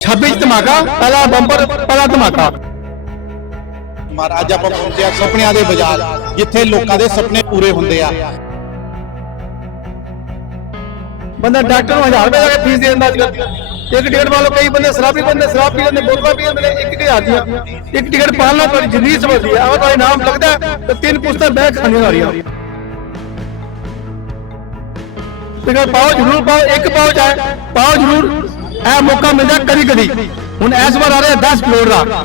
26 ਚ ਧਮਾਕਾ ਪਹਿਲਾ ਬੰਪਰ ਪਹਿਲਾ ਧਮਾਕਾ। ਮਾਰ ਅੱਜ ਆਪਾਂ ਪਹੁੰਚੇ ਆ ਸੁਪਨਿਆਂ ਦੇ ਬਾਜ਼ਾਰ ਜਿੱਥੇ ਲੋਕਾਂ ਦੇ ਸੁਪਨੇ ਪੂਰੇ ਹੁੰਦੇ ਆ। ਬੰਦਾ ਡਾਕਟਰ ਨੂੰ 1000 ਰੁਪਏ ਦਾ ਫੀਸ ਦੇ ਦਿੰਦਾ ਅੱਜ ਕੱਲ੍ਹ। ਇੱਕ ਟਿਕਟ ਵਾਲੋ ਕਈ ਬੰਦੇ ਸ਼ਰਾਬੀ ਬੰਦੇ ਸ਼ਰਾਬ ਪੀ ਲੈਂਦੇ ਬੋਤਲਾਂ ਪੀ ਲੈਂਦੇ ਇੱਕ ਇੱਕ ਹਜ਼ਾਰ ਦੀਆਂ। ਇੱਕ ਟਿਕਟ ਪਾਲਣਾ ਤੁਹਾਡੀ ਜ਼ਿੰਦਗੀ ਸਮਝਦੀ ਹੈ ਅਗਰ ਤੁਹਾਡਾ ਨਾਮ ਲੱਗਦਾ ਤਾਂ ਤਿੰਨ ਪੁਸਤਾਂ ਬਹਿ ਖਾਣੀਆਂ ਆ ਰਹੀਆਂ ਟਿਕਟ ਪਾਓ ਜ਼ਰੂਰ ਪਾਓ ਇੱਕ ਪਾਓ ਚਾਹੇ ਪਾਓ ਜ਼ਰੂਰ। ਇਹ ਮੌਕਾ ਮਿਲਦਾ ਕਦੀ ਕਦੀ। ਹੁਣ ਇਸ ਵਾਰ ਆ ਰਿਹਾ 10 ਕਰੋੜ ਦਾ।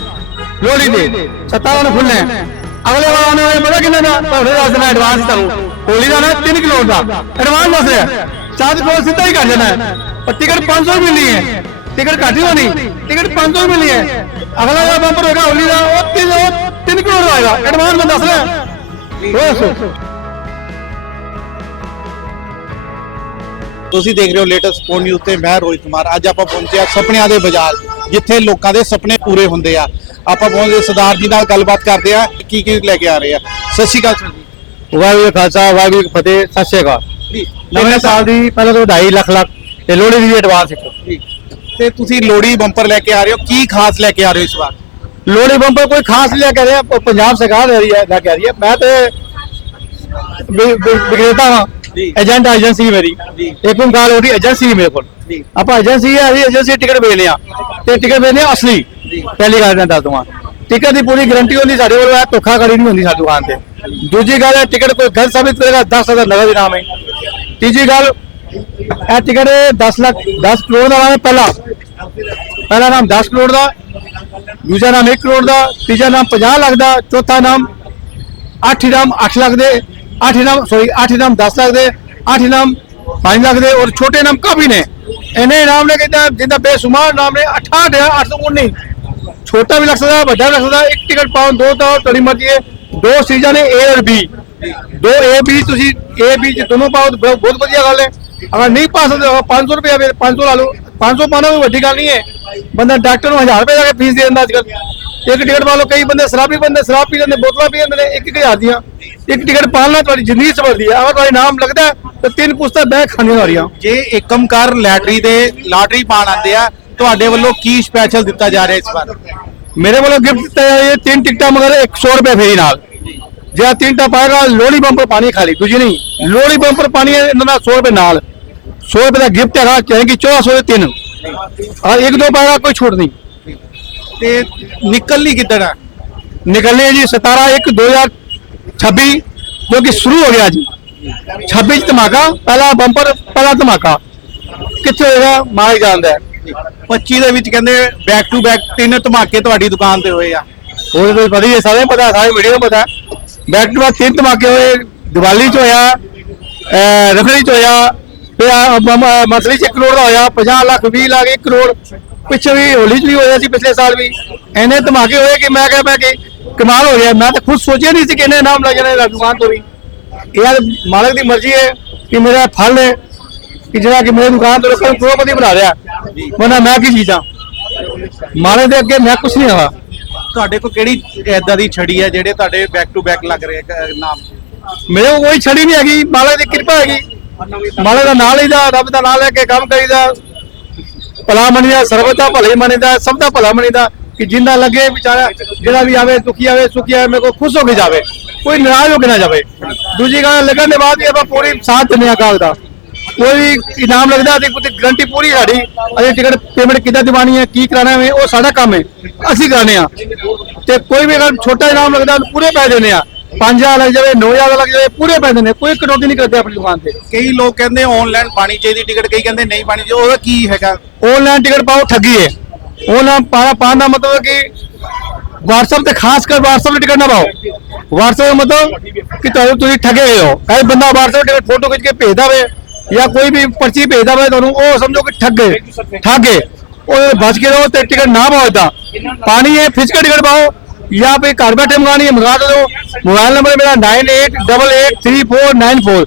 ਲੋਹੜੀ ਦੇ 17 ਨੂੰ ਖੁੱਲ੍ਹਣਾ ਅਗਲੇ ਵਾਰ ਆਉਣੇ ਵਾਲੇ ਪਤਾ ਕਿੰਨੇ ਦਾ? ਤੁਹਾਡੇ ਦੱਸ ਦੇਣਾ ਐਡਵਾਂਸ ਤੁਹਾਨੂੰ। ਹੋਲੀ ਦਾ ਨਾ 3 ਕਰੋੜ ਦਾ। ਐਡਵਾਂਸ ਦੱਸ ਰਿਹਾ। 4 ਕਰੋੜ ਸਿੱਧਾ ਹੀ ਕਰ ਦੇਣਾ। ਹੈ ਪਰ ਟਿਕਟ 500 ਮਿਲਣੀ ਹੈ। ਟਿਕਟ ਘੱਟ ਨਹੀਂ ਹੋਣੀ। ਟਿਕਟ 500 ਮਿਲਣੀ ਹੈ। ਅਗਲਾ ਦਾ ਬੰਪਰ ਹੋਏਗਾ ਹੋਲੀ ਦਾ, ਉਹ 3 3 ਕਰੋੜ ਦਾ ਆਏਗਾ। ਐਡਵਾਂਸ ਮੈਂ ਦੱਸ ਰਿਹਾ। ਬਸ ਤੁਸੀਂ ਦੇਖ ਰਹੇ ਹੋ ਲੇਟੈਸਟ ਸਪੋਰਟ ਨਿਊਜ਼ ਤੇ ਮੈਂ ਰੋਹਿਤ ਕੁਮਾਰ। ਅੱਜ ਆਪਾਂ ਪਹੁੰਚੇ ਆ ਸੁਪਨਿਆਂ ਦੇ ਬਾਜ਼ਾਰ ਜਿੱਥੇ ਲੋਕਾਂ ਦੇ ਸੁਪਨੇ ਪੂਰੇ ਹੁੰਦੇ ਆ। ਆਪਾਂ ਪਹੁੰਚੇ ਸਰਦਾਰ ਜੀ ਨਾਲ ਗੱਲਬਾਤ ਕਰਦੇ ਆ ਕੀ ਕੀ ਲੈ ਕੇ ਆ ਰਹੇ ਆ। ਸਤਿ ਸ਼੍ਰੀ ਅਕਾਲ ਜੀ। ਵਾਹਿਗੁਰੂ ਖਾਲਸਾ ਵਾਹਿਗੁਰੂ ਫਤਿਹ ਸਤਿ ਸ਼੍ਰੀ ਅਕਾਲ। ਨਵੇਂ ਸਾਲ ਦੀ ਪਹਿਲਾਂ ਤਾਂ 2.5 ਲੱਖ ਲੱਖ ਤੇ ਲੋਹੜੀ ਦੀ ਵੀ ਐਡਵਾਂਸ ਇੱਕ ਤੇ ਤੁਸੀਂ ਲੋੜੀ ਬੰਪਰ ਲੈ ਕੇ ਆ ਰਹੇ ਹੋ ਕੀ ਖਾਸ ਲੈ ਕੇ ਆ ਰਹੇ ਹੋ ਇਸ ਵਾਰ? ਲੋਹੜੀ ਬੰਪਰ ਕੋਈ ਖਾਸ ਲਿਆ ਕੇ ਰਿਹਾ ਪ- ਪੰਜਾਬ ਸਰਕਾਰ ਦੇ ਰਹੀ ਹੈ ਲੈ ਕੇ ਆ ਰਹੀ ਹੈ। ਮੈਂ ਤੇ ਵਿਕਰੇਤਾ ਹਾਂ ਏਜੰਟ ਏਜੰਸੀ। ਇੱਕ ਓਂਕਾਰ ਉਹਦੀ ਏਜੰਸੀ ਮੇਰੇ ਕੋਲ। ਜੀ। ਆਪਾਂ ਏਜੰਸੀ ਹੈ ਅਸੀਂ ਏਜੰਸੀ ਟਿਕਟ ਵੇਚਦੇ ਆ ਤੇ ਟਿਕਟ ਵੇਚਦੇ ਆ ਅਸਲੀ। ਪਹਿਲੀ ਗੱਲ ਮੈਂ ਦੱਸ ਦਵਾਂ ਟਿਕਟ ਦੀ ਪੂਰੀ ਗਾਰੰਟੀ ਹੁੰਦੀ ਸਾਡੇ ਕੋਲ ਧੋਖਾ ਕਰੀ ਨਹੀਂ ਹੁੰਦੀ ਸਾਡੀ ਦੁਕਾਨ ਤੇ। ਦੂਜੀ ਗੱਲ ਹੈ ਟਿਕਟ ਕੋਈ ਗਲਤ ਸਾਬਿਤ ਕਰੇਗਾ 10000 ਨਗਦ ਇਨਾਮ ਹੈ। ਤੀਜੀ ਗੱਲ ਇਹ ਟਿਕਟ 10 ਲੱਖ 10 ਕਰੋੜ ਦਾ ਨਾਮ ਪਹਿਲਾ। ਪਹਿਲਾ ਨਾਮ 10 ਕਰੋੜ ਦਾ ਦੂਜਾ ਨਾਮ 1 ਕਰੋੜ ਦਾ ਤੀਜਾ ਨਾਮ 50 ਲੱਖ ਦਾ ਚੌਥਾ ਨਾਮ 8 ਇਨਾਮ 8 ਲੱਖ ਦੇ। 8 ਇਨਾਮ ਸੌਰੀ 8 ਇਨਾਮ 10 ਲੱਖ ਦੇ 8 ਇਨਾਮ 5 ਲੱਖ ਦੇ ਔਰ ਛੋਟੇ ਇਨਾਮ ਕਾਫੀ ਨੇ ਇਹਨੇ ਇਨਾਮ ਨੇ ਕਹਿੰਦਾ ਜਿੰਦਾ ਬੇਸ਼ੁਮਾਰ ਨਾਮ ਨੇ 68 ਹੈ 819 ਛੋਟਾ ਵੀ ਲੱਗ ਸਕਦਾ ਵੱਡਾ ਵੀ ਲੱਗ ਸਕਦਾ ਇੱਕ ਟਿਕਟ ਪਾਉਣ ਦੋ ਤਾਂ ਤੁਹਾਡੀ ਮਰਜ਼ੀ ਹੈ ਦੋ ਸੀਜ਼ਾਂ ਨੇ A ਔਰ B ਦੋ ਏ ਬੀ ਤੁਸੀਂ ਏ ਬੀ ਚ ਦੋਨੋਂ ਪਾਓ ਤਾਂ ਬਹੁਤ ਬਹੁਤ ਵਧੀਆ ਗੱਲ ਹੈ ਅਗਰ ਨਹੀਂ ਪਾ ਸਕਦੇ ਹੋ 500 ਰੁਪਏ ਫਿਰ 500 ਲਾ ਲਓ 500 ਪਾਣਾ ਕੋਈ ਵੱਡੀ ਗੱਲ ਨਹੀਂ ਹੈ ਬੰਦਾ ਡਾਕਟਰ ਨੂੰ 1000 ਰੁਪਏ ਦਾ ਫੀਸ ਦੇ ਦਿੰਦਾ ਅੱਜ ਕੱਲ੍ਹ ਇੱਕ ਟਿਕਟ ਪਾ ਲਓ ਕਈ ਬੰਦੇ ਸ਼ਰਾਬੀ ਬੰਦੇ ਸ਼ਰਾਬ ਪੀ ਲੈਂਦੇ ਬੋਤਲਾਂ ਪੀ ਲੈਂਦੇ ਨੇ ਇੱਕ ਇੱਕ ਹਜ਼ਾਰ ਦੀਆਂ ਇੱਕ ਟਿਕਟ ਪਾਲਣਾ ਤੁਹਾਡੀ ਜ਼ਿੰਦਗੀ ਸੰਭਲਦੀ ਹੈ ਅਗਰ ਤੁਹਾਡੇ ਨਾਮ ਲੱਗਦਾ ਤਾਂ ਤਿੰਨ ਪੁਸਤਾ ਬਹਿ ਖਾਣੇ ਵਾਲੀਆਂ ਜੇ ਏਕਮਕਾਰ ਲੈਟਰੀ ਦੇ ਲਾਟਰੀ ਪਾਣ ਆਂਦੇ ਆ ਤੁਹਾਡੇ ਵੱਲੋਂ ਕੀ ਸਪੈਸ਼ਲ ਦਿੱਤਾ ਜਾ ਰਿਹਾ ਇਸ ਵਾਰ? ਮੇਰੇ ਵੱਲੋਂ ਗਿਫਟ ਦਿੱਤਾ ਜਾ ਰਿਹਾ ਤਿੰਨ ਟਿਕਟਾਂ ਮਗਰ 100 ਰੁਪਏ ਫੇਰੀ ਨਾਲ। ਜੇ ਆ ਤਿੰਨ ਟਾ ਪਾਏਗਾ ਲੋਹੜੀ ਬੰਪਰ ਪਾਣੀ ਖਾਲੀ ਦੂਜੀ ਨਹੀਂ। ਲੋਹੜੀ ਬੰਪਰ ਪਾਣੀ ਇਹਨਾਂ ਦਾ 100 ਰੁਪਏ ਨਾਲ। 100 ਰੁਪਏ ਦਾ ਗਿਫਟ ਹੈਗਾ ਕਿ 1400 ਦੇ ਤਿੰਨ। ਔਰ ਇੱਕ ਦੋ ਪਾਏਗਾ ਕੋਈ ਛੋਟ ਨਹੀਂ। ਤੇ ਨਿਕਲ ਨਹੀਂ ਕਿੱਦਣ ਨਿਕਲਨੇ ਜੀ 17 1 2000 26 जो कि शुरू हो गया जी छब्बीस धमाका ਪਹਿਲਾ ਬੰਪਰ, ਪਹਿਲਾ ਧਮਾਕਾ। ਕਿੱਥੇ ਹੋਇਆ ਮਾਲ ਜਾਂਦਾ ਹੈ 25 ਦੇ ਵਿੱਚ ਕਹਿੰਦੇ ਬੈਕ ਟੂ ਬੈਕ ਤਿੰਨ ਧਮਾਕੇ ਤੁਹਾਡੀ ਦੁਕਾਨ ਤੇ ਹੋਏ ਆ। ਹੋਰ ਕੋਈ ਪਤਾ ਹੀ ਹੈ ਸਾਰੇ ਪਤਾ, ਸਾਰੇ ਵੀਡੀਓ ਨੂੰ ਪਤਾ। ਬੈਕ ਟੂ ਬੈਕ ਤਿੰਨ ਧਮਾਕੇ ਹੋਏ, ਦੀਵਾਲੀ ਚ ਹੋਇਆ ਰਖੜੀ ਚ ਹੋਇਆ, ਤੇ ਚ 1 ਕਰੋੜ ਦਾ ਹੋਇਆ 50 ਲੱਖ 20 ਲੱਖ 1 ਕਰੋੜ। ਪਿੱਛੇ ਵੀ ਹੋਲੀ ਚ ਵੀ ਹੋਇਆ ਸੀ, ਪਿਛਲੇ ਸਾਲ ਵੀ। ਐਨੇ ਧਮਾਕੇ ਹੋਏ ਕਿ ਮੈਂ ਕਿਹਾ, ਮੈਂ ਕਿ ਕਮਾਲ ਹੋ ਗਿਆ। ਮੈਂ ਤਾਂ ਖੁਦ ਸੋਚਿਆ ਨਹੀਂ ਸੀ ਕਿ ਇਹਨੇ ਨਾਮ ਲੱਗ ਜਾਣਾ ਦੁਕਾਨ ਤੋਂ ਵੀ। ਇਹ ਯਾਰ ਮਾਲਕ ਦੀ ਮਰਜ਼ੀ ਹੈ ਕਿ ਮੇਰਾ ਫਲ ਹੈ ਕਿ ਜਿਹੜਾ ਕਿ ਮੇਰੀ ਦੁਕਾਨ ਤੋਂ ਲੋਕਾਂ ਨੂੰ ਕਰੋੜਪਤੀ ਬਣਾ ਰਿਹਾ। ਵਰਨਾ ਮੈਂ ਕੀ ਚੀਜ਼ਾਂ? ਮਾਲਕ ਦੇ ਅੱਗੇ ਮੈਂ ਕੁਝ ਨਹੀਂ ਹੈਗਾ ਤੁਹਾਡੇ ਕੋਲ ਕਿਹੜੀ ਐਦਾਂ ਦੀ ਛੜੀ ਹੈ ਜਿਹੜੇ ਤੁਹਾਡੇ ਬੈਕ ਟੂ ਬੈਕ ਲੱਗ ਰਹੇ ਨਾਮ? ਮੇਰੇ ਕੋਲ ਕੋਈ ਛੜੀ ਨਹੀਂ ਹੈਗੀ। ਮਾਲਕ ਦੀ ਕਿਰਪਾ ਹੈਗੀ। ਮਾਲਕ ਦਾ ਨਾਮ ਲਈਦਾ ਰੱਬ ਦਾ ਨਾਮ ਲੈ ਕੇ ਕੰਮ ਕਰੀਦਾ। ਭਲਾ ਮੰਨੀਦਾ ਸਰਬਤ ਦਾ ਭਲਾ ਹੀ ਮੰਨੀਦਾ ਸਭ ਦਾ ਭਲਾ ਮੰਨੀਦਾ। ਕਿ ਜਿੰਦਾ ਲੱਗੇ ਵਿਚਾਰਾ ਜਿਹੜਾ ਵੀ ਆਵੇ ਦੁਖੀ ਆਵੇ ਸੁਖੀ ਆਵੇ ਮੇਰੇ ਕੋਲ ਖੁਸ਼ ਹੋ ਕੇ ਜਾਵੇ ਕੋਈ ਨਾਰਾਜ਼ ਹੋ ਕੇ ਨਾ ਜਾਵੇ। ਦੂਜੀ ਗੱਲ ਲੱਗਣ ਦੇ ਬਾਅਦ ਵੀ ਆਪਾਂ ਪੂਰੀ ਸਾਥ ਦਿੰਦੇ ਆ ਕਾਗਜ਼ ਦਾ। ਕੋਈ ਵੀ ਇਨਾਮ ਲੱਗਦਾ ਤੇ ਕੋਈ ਗਰੰਟੀ ਪੂਰੀ ਸਾਡੀ ਅਸੀਂ ਟਿਕਟ ਪੇਮੈਂਟ ਕਿੱਦਾਂ ਦਿਵਾਣੀ ਹੈ ਕੀ ਕਰਾਣਾ ਹੈ ਉਹ ਸਾਡਾ ਕੰਮ ਹੈ ਅਸੀਂ ਕਰਾਣੇ ਆ ਤੇ ਕੋਈ ਵੀ ਅਗਰ ਛੋਟਾ ਇਨਾਮ ਲੱਗਦਾ ਪੂਰੇ ਪੈਸੇ ਦੇਣੇ ਆ 5000 ਲੱਗ ਜਾਵੇ 9000 ਲੱਗ ਜਾਵੇ ਪੂਰੇ ਪੈਸੇ ਦੇਣੇ ਕੋਈ ਕਟੌਤੀ ਨਹੀਂ ਕਰਦੇ ਆਪਣੀ ਦੁਕਾਨ ਤੇ। ਕਈ ਲੋਕ ਕਹਿੰਦੇ ਆਨਲਾਈਨ ਪਾਣੀ ਚਾਹੀਦੀ ਟਿਕਟ ਕਈ ਕਹਿੰਦੇ ਨਹੀਂ ਪਾਣੀ ਚਾਹੀਦੀ ਉਹਦਾ ਕੀ ਹੈਗਾ? ਆਨਲਾਈਨ ਟਿਕਟ ਪਾਓ ਠੱਗੀ ਹੈ। ਆਨਲਾਈਨ ਪਾਣਾ ਪਾਉਣ ਦਾ ਮਤਲਬ ਕਿ WhatsApp ਤੇ ਖਾਸ ਕਰ WhatsApp ਤੇ ਟਿਕਟ ਨਾ ਪਾਓ। WhatsApp ਦਾ ਮਤਲਬ ਕਿ ਤੁਹਾਨੂੰ ਤੁਸੀਂ ਠੱਗੇ ਹੋਏ ਹੋ। ਕਈ ਬੰਦਾ WhatsApp ਟਿਕਟ ਫੋਟੋ ਖਿੱਚ ਕੇ ਭੇਜਦਾ ਵੇ ਜਾਂ ਕੋਈ ਵੀ ਪਰਚੀ ਭੇਜਦਾ ਵੇ ਤੁਹਾਨੂੰ ਉਹ ਸਮਝੋ ਕਿ ਠੱਗੇ ਠੱਗੇ। ਉਹ ਬਚ ਕੇ ਰਹੋ ਤੇ ਟਿਕਟ ਨਾ ਪਾਓ ਏਦਾਂ। ਪਾਣੀ ਹੈ ਫਿਜ਼ੀਕਲ ਟਿਕਟ ਪਾਓ ਜਾਂ ਫਿਰ ਘਰ ਬੈਠੇ ਮੰਗਾਣੀ ਹੈ, ਮੰਗਾ ਦਿਓ ਮੋਬਾਈਲ ਨੰਬਰ ਮੇਰਾ 98883494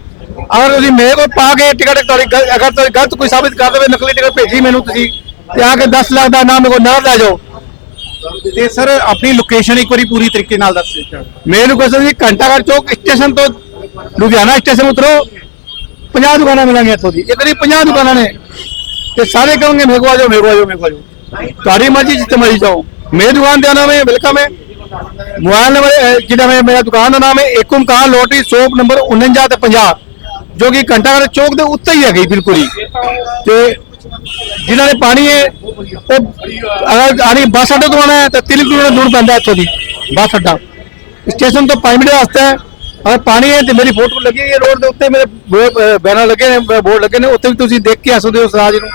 ਅਗਰ ਤੁਸੀਂ ਮੇਰੇ ਕੋਲ ਪਾ ਕੇ ਟਿਕਟ ਤੁਹਾਡੀ ਅਗਰ ਤੁਹਾਡੀ ਗਲਤ ਕੋਈ ਸਾਬਿਤ ਕਰ ਦੇਵੇ, ਨਕਲੀ ਟਿਕਟ ਭੇਜੀ ਮੈਨੂੰ ਤੁਸੀਂ। ਤੇ ਆ ਕੇ 10 ਲੱਖ ਦਾ ਨਾਮ ਕੋਲ ਨਾ ਲੈ ਜਾਓ। ਤੇ ਸਰ ਆਪਣੀ ਲੋਕੇਸ਼ਨ ਇੱਕ ਵਾਰੀ ਪੂਰੀ ਤਰੀਕੇ ਨਾਲ ਦੱਸ ਦਿਓ ਮੈਨੂੰ question ਜੀ ਘੰਟਾ ਘਰ ਚੌਕ ਸਟੇਸ਼ਨ ਤੋਂ ਲੁਧਿਆਣਾ ਸਟੇਸ਼ਨ ਉਤਰੋ। 50 ਦੁਕਾਨਾਂ ਮਿਲਾਂਗੇ ਇੱਥੋਂ ਦੀ। ਇੱਕ ਨਹੀਂ 50 ਦੁਕਾਨਾਂ ਨੇ। ਤੇ ਸਾਰੇ ਕਹੋਗੇ ਮੇਰੇ ਕੋਲ ਆ ਜਾਓ ਮੇਰੇ ਕੋਲ ਆ ਜਾਓ ਮੇਰੇ ਕੋਲ ਆ ਜਾਓ। ਤੁਹਾਡੀ ਮਰਜ਼ੀ ਜਿੱਥੇ ਮਰਜ਼ੀ ਜਾਓ। ਮੇਰੀ ਦੁਕਾਨ ਦਾ ਨਾਮ ਹੈ ਵੈਲਕਮ ਹੈ। ਮੋਬਾਈਲ ਨੰਬਰ ਜਿਹਦਾ ਮੈਂ ਮੇਰਾ ਦੁਕਾਨ ਦਾ ਨਾਮ ਹੈ ਏਕ ਓਮਕਾਰ ਲੋਟਰੀ ਸ਼ੋਪ ਨੰਬਰ 49 ਤੇ 50 ਜੋ ਕਿ ਘੰਟਾ ਘਰ ਚੌਕ ਦੇ ਉੱਤੇ ਹੀ ਹੈਗੀ ਬਿਲਕੁਲ ਹੀ। ਤੇ ਜਿਨ੍ਹਾਂ ਨੇ ਪਾਣੀ ਹੈ ਉਹ ਅਗਰ ਆਣੀ ਬੱਸ ਅੱਡੇ ਤੋਂ ਆਉਣਾ ਹੈ ਤਾਂ 3 ਕਿਲੋਮੀਟਰ ਦੂਰ ਪੈਂਦਾ ਇੱਥੋਂ ਦੀ ਬੱਸ ਅੱਡਾ। ਸਟੇਸ਼ਨ ਤੋਂ 5 ਮਿੰਟ ਰਸਤਾ ਹੈ। ਅਗਰ ਪਾਣੀ ਹੈ ਤੇ ਮੇਰੀ ਫੋਟੋ ਲੱਗੀ ਹੋਈ ਹੈ ਰੋਡ ਦੇ ਉੱਤੇ ਮੇਰੇ ਬੈਨਰ ਲੱਗੇ ਨੇ ਬੋਰਡ ਲੱਗੇ ਨੇ ਉੱਥੇ ਵੀ ਤੁਸੀਂ ਦੇਖ ਕੇ ਆ ਸਕਦੇ ਹੋ ਸਰਾਜ ਨੂੰ।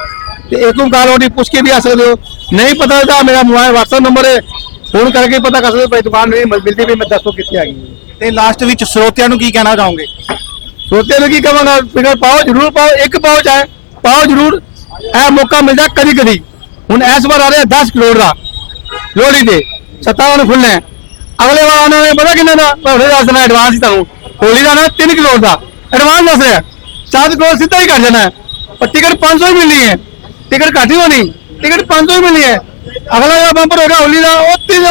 ਤੇ ਇੱਕ ਓਮਕਾਰ ਰੋਡੀ ਪੁੱਛ ਕੇ ਵੀ ਆ ਸਕਦੇ ਹੋ। ਨਹੀਂ ਪਤਾ ਤਾਂ ਮੇਰਾ ਮੋਬਾਈਲ WhatsApp ਨੰਬਰ ਹੈ। ਫੋਨ ਕਰਕੇ ਪਤਾ ਕਰ ਸਕਦੇ ਭਾਈ ਦੁਕਾਨ ਮਿਲ- ਮਿਲਦੀ ਵੀ ਮੈਂ ਦੱਸੋ ਕਿੱਥੇ ਆ ਗਈ। ਤੇ ਲਾਸਟ ਵਿੱਚ ਸਰੋਤਿਆਂ ਨੂੰ ਕੀ ਕਹਿਣਾ ਚਾਹੋਗੇ? ਸੋਤੇ ਨੂੰ ਕੀ ਕਹਾਂਗਾ? ਫਿਕਰ ਪਾਓ ਜ਼ਰੂਰ ਪਾਓ ਇੱਕ ਪਾਓ ਚਾਹੇ ਪਾਓ ਜ਼ਰੂਰ। ਇਹ ਮੌਕਾ ਮਿਲਦਾ ਕਦੀ ਕਦੀ। ਹੁਣ ਇਸ ਵਾਰ ਆ ਰਿਹਾ 10 ਕਰੋੜ ਦਾ। ਲੋਹੜੀ ਦੇ ਸੱਤਾਵਾਂ ਨੂੰ ਖੁੱਲਣਾ ਅਗਲੇ ਵਾਰ ਆਉਣਾ ਹੈ ਪਤਾ ਕਿੰਨਾ ਦਾ? ਮੈਂ ਦੱਸ ਦੇਣਾ ਐਡਵਾਂਸ ਹੀ ਤੁਹਾਨੂੰ। ਹੋਲੀ ਦਾ ਨਾ 3 ਕਰੋੜ ਦਾ। ਐਡਵਾਂਸ ਦੱਸ ਰਿਹਾ। 4 ਕਰੋੜ ਸਿੱਧਾ ਹੀ ਕਰ ਜਾਣਾ ਪਰ ਟਿਕਟ 500 ਹੀ ਮਿਲਣੀ ਹੈ। ਟਿਕਟ ਘੱਟ ਹੀ ਹੋਣੀ। ਟਿਕਟ 500 ਹੀ ਮਿਲਣੀ ਹੈ। ਅਗਲਾ ਜਿਹੜਾ ਬੰਪਰ ਹੋਗਾ ਹੋਲੀ ਦਾ, ਉਹ 3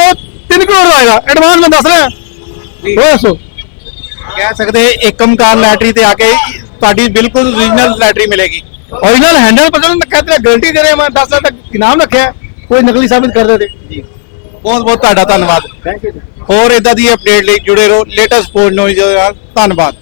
3 ਕਰੋੜ ਦਾ ਆਏਗਾ। ਐਡਵਾਂਸ ਮੈਂ ਦੱਸ ਰਿਹਾ। ਉਹ ਦੱਸੋ। ਕਹਿ ਸਕਦੇ ਏਕਮਕਾਰ ਲੈਟਰੀ ਤੇ ਆ ਕੇ ਤੁਹਾਡੀ ਬਿਲਕੁਲ ਓਰੀਜਨਲ ਲੈਟਰੀ ਮਿਲੇਗੀ। ओरिजिनल हैंडल पता नहीं कहते गारंटी दे रहे हैं मैं दस साल तक इनाम रखे है कोई नकली साबित कर देते ਜੀ ਬਹੁਤ ਬਹੁਤ ਤੁਹਾਡਾ ਧੰਨਵਾਦ थैंक यू ਹੋਰ ਇਦਾਂ ਦੀ ਅਪਡੇਟ ਲਈ ਜੁੜੇ ਰਹੋ ਲੇਟੈਸਟ ਸਪੋਰਟ ਨਿਊਜ਼ ਦੇ ਨਾਲ ਧੰਨਵਾਦ